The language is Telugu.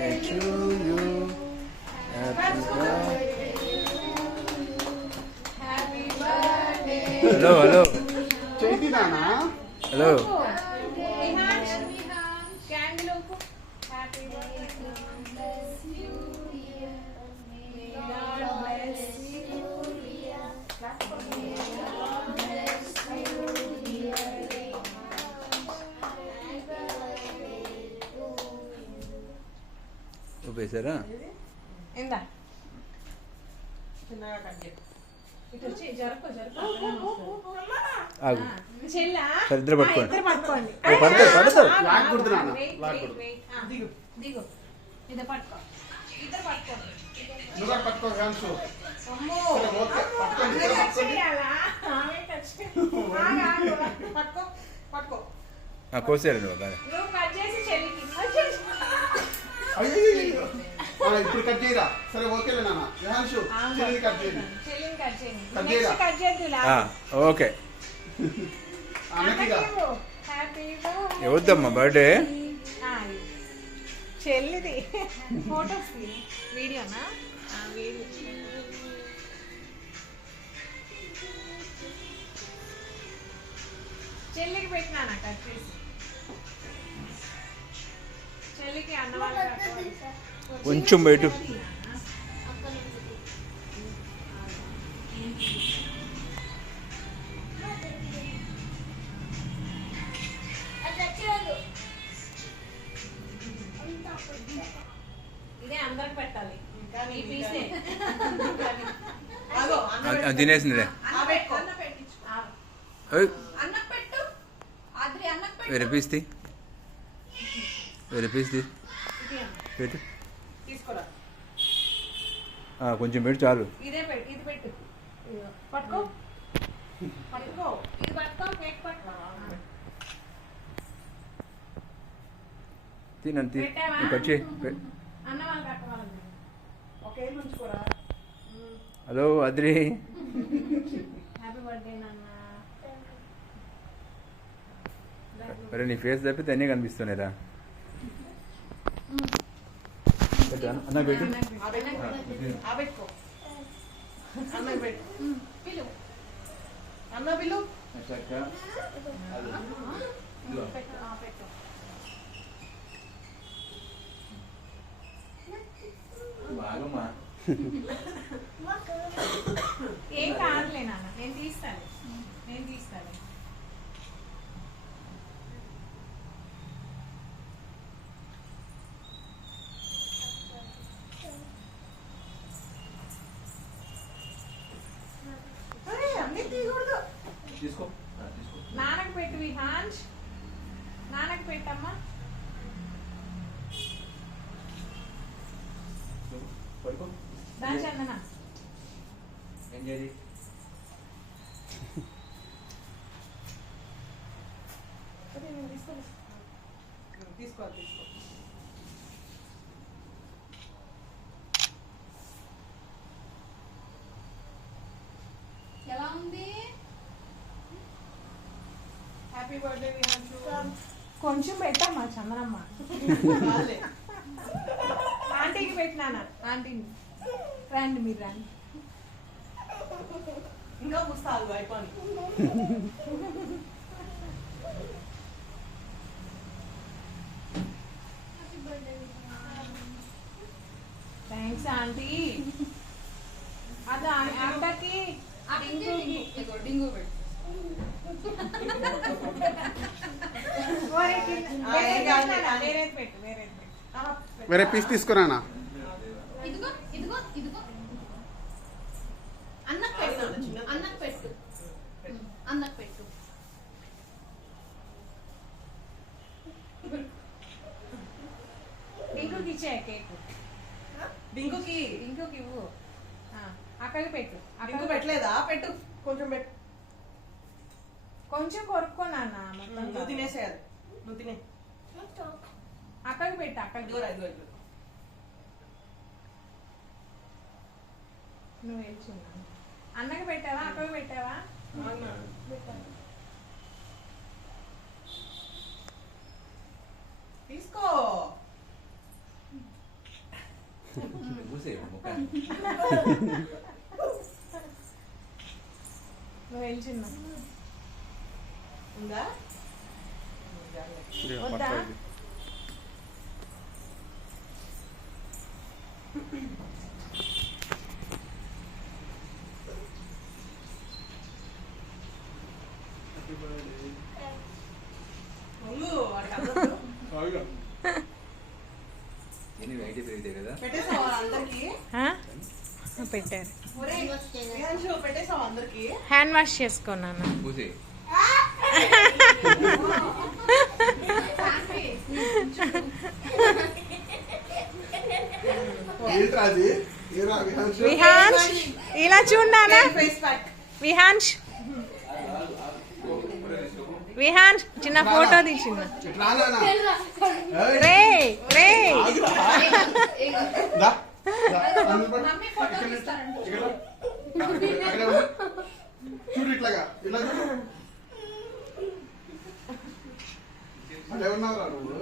to you. Happy birthday. Happy birthday. Hello, hello. చేతి నానా Hello. Candle oku. Happy birthday. Bless you, dear. May God bless you, dear. May God bless you, dear. ఊపేశారా? ఇందా చిన్నగా కట్ చేయి. ఇటు వచ్చి జరుపు ఆగు. చెల్లా ఇద్దరు పట్టుకోండి. ఇద్దరు పట్టుకోండి. పడతారు. లాక్ కొడుతు నాన్న Wait, లాక్ wait, కొడు wait. దిగు దిగు. ఇద్దరు పట్టుకో. ఇద్దరు పట్టుకోండి. నువ్వు కూడా పట్టుకో గాన్సు అమ్మో సరే, ఓకే. పట్టుకోండి, ఇద్దరు ఆమె పట్టుకోండి. చేయాలా? ఆమె టచ్ చేయాలా? పట్టుకో పట్టుకో. కోసారు నువ్వు బాగా. నువ్వు కట్ చేసి చెల్లికి కట్ చేసి. అయ్యో ఇప్పుడు కట్ చేయరా సరే ఓకేలే నాన్న గాన్సు చెల్లి కట్ చేయండి చెల్లిని కట్ చేయండి. కట్ నెక్స్ట్ చేయరా? కట్ చేద్దులా. ఓకే. అన్నకిగా హ్యాపీ బర్త్డే. ఎవరిదమ్మా బర్త్డే? చెల్లిది. ఫోటోస్ వీడియోనా? వీడియో. చెల్లికి పెట్టినానా కట్ చేసి. చెల్లికి అన్నవాళ్ళు కొంచెం బయట. ఇదే అందరికి పెట్టాలి. ఈ పీసే. తినేసిందిలే. వేరే పీస్ తీ. వేరే పీస్ తీ. పెట్టు. తీసుకోరా. కొంచెం పెట్టు చాలు. ఇదే పెట్టు. ఇది పెట్టు. పట్టుకో పట్టుకో. ఇది పట్టుకో. కేక్ పట్టుకో. తినండి. పెట్టావా? కట్ చేయి. అన్న వాళ్ళు కట్టవాలండి. ఒకే ఉంచుకోరా. హలో అద్రి. హ్యాపీ బర్త్డే నాన్న. అరే నీ ఫేస్ తప్పితే అన్నీ కనిపిస్తున్నాయిరా. అన్న పెట్టు. పెట్టుకో. అన్న పెట్టు. పిలు. అన్న పిలు. పెట్టు. బాగమ్మా. ఏం కాదులే నాన్న. నేను తీస్తాను. నేను తీస్తాను. అన్నీ తీయకూడదు. తీసుకో. నాన్నకు పెట్టు విహాన్స్. నాన్నకు పెట్టమ్మా. పడుకో. దాని చందన. ఏం చేయాలి? తీసుకో తీసుకో. ఎలా ఉంది? హ్యాపీ బర్త్డే విహాన్స్. కొంచెం పెట్టమ్మా చందనమ్మ. ఆంటీకి పెట్టినానా? ఆంటీని రండి మీరు రండి. ఇంకా పుస్తాలు అయిపోయి. Thanks aunty. అది ఆంటీకి డింగు పెట్టు. వేరే పీస్ తీసుకురానా ఇదిగో ఇదిగో ఇదిగో. అన్నకు పెట్టు. అన్నకు పెట్టు. అన్నకు పెట్టు. డింకుకి ఇచ్చే కేక్. డింకుకి డింకుకి ఇవ్వు. అక్కడికి పెట్టు. డింకు పెట్టలేదా? పెట్టు కొంచెం పెట్టు. కొంచెం కొరుక్కోనా నువ్వు తినేసేయాలి. నువ్వు తినే. అక్కడికి పెట్టు. అక్కడికి ఇదిగో ఇదిగో ఇదిగో. నువ్వు వెళ్తున్నా. అన్నకి పెట్టావా? అక్కడికి పెట్టావా? తీసుకో. పూసే ముఖాన్ని. నువ్వు వెళ్ళి చిన్న ఉందా ఇది వద్దా? పట్టుకో ఇది. ఒంగు, వాడికి అందదు. ఎన్ని వెయిట్ పెరిగితే కదా. పెట్టేసావా అందరికి పెట్టారు. రిహాన్షు పెట్టేసావా అందరికి హ్యాండ్ వాష్ చేసుకున్నాను. పూసే ఏంట్రా అది ఏరా విహాన్షు విహాన్స్ ఇలా చూడానా? ఫేస్ ప్యాక్ విహాన్స్ విహాన్స్ చిన్న ఫోటో తీసింది. ఇట్లా నాన్న రే రే ఆగురా. దా, దా, అందరూ పట్టు. మమ్మీ ఫోటో తీస్తారంట. ఇక్కడ రా. అక్కడే ఉండు. చూడు ఇట్లాగా ఇలా చూడు. అదే ఉన్నావురా నువ్వు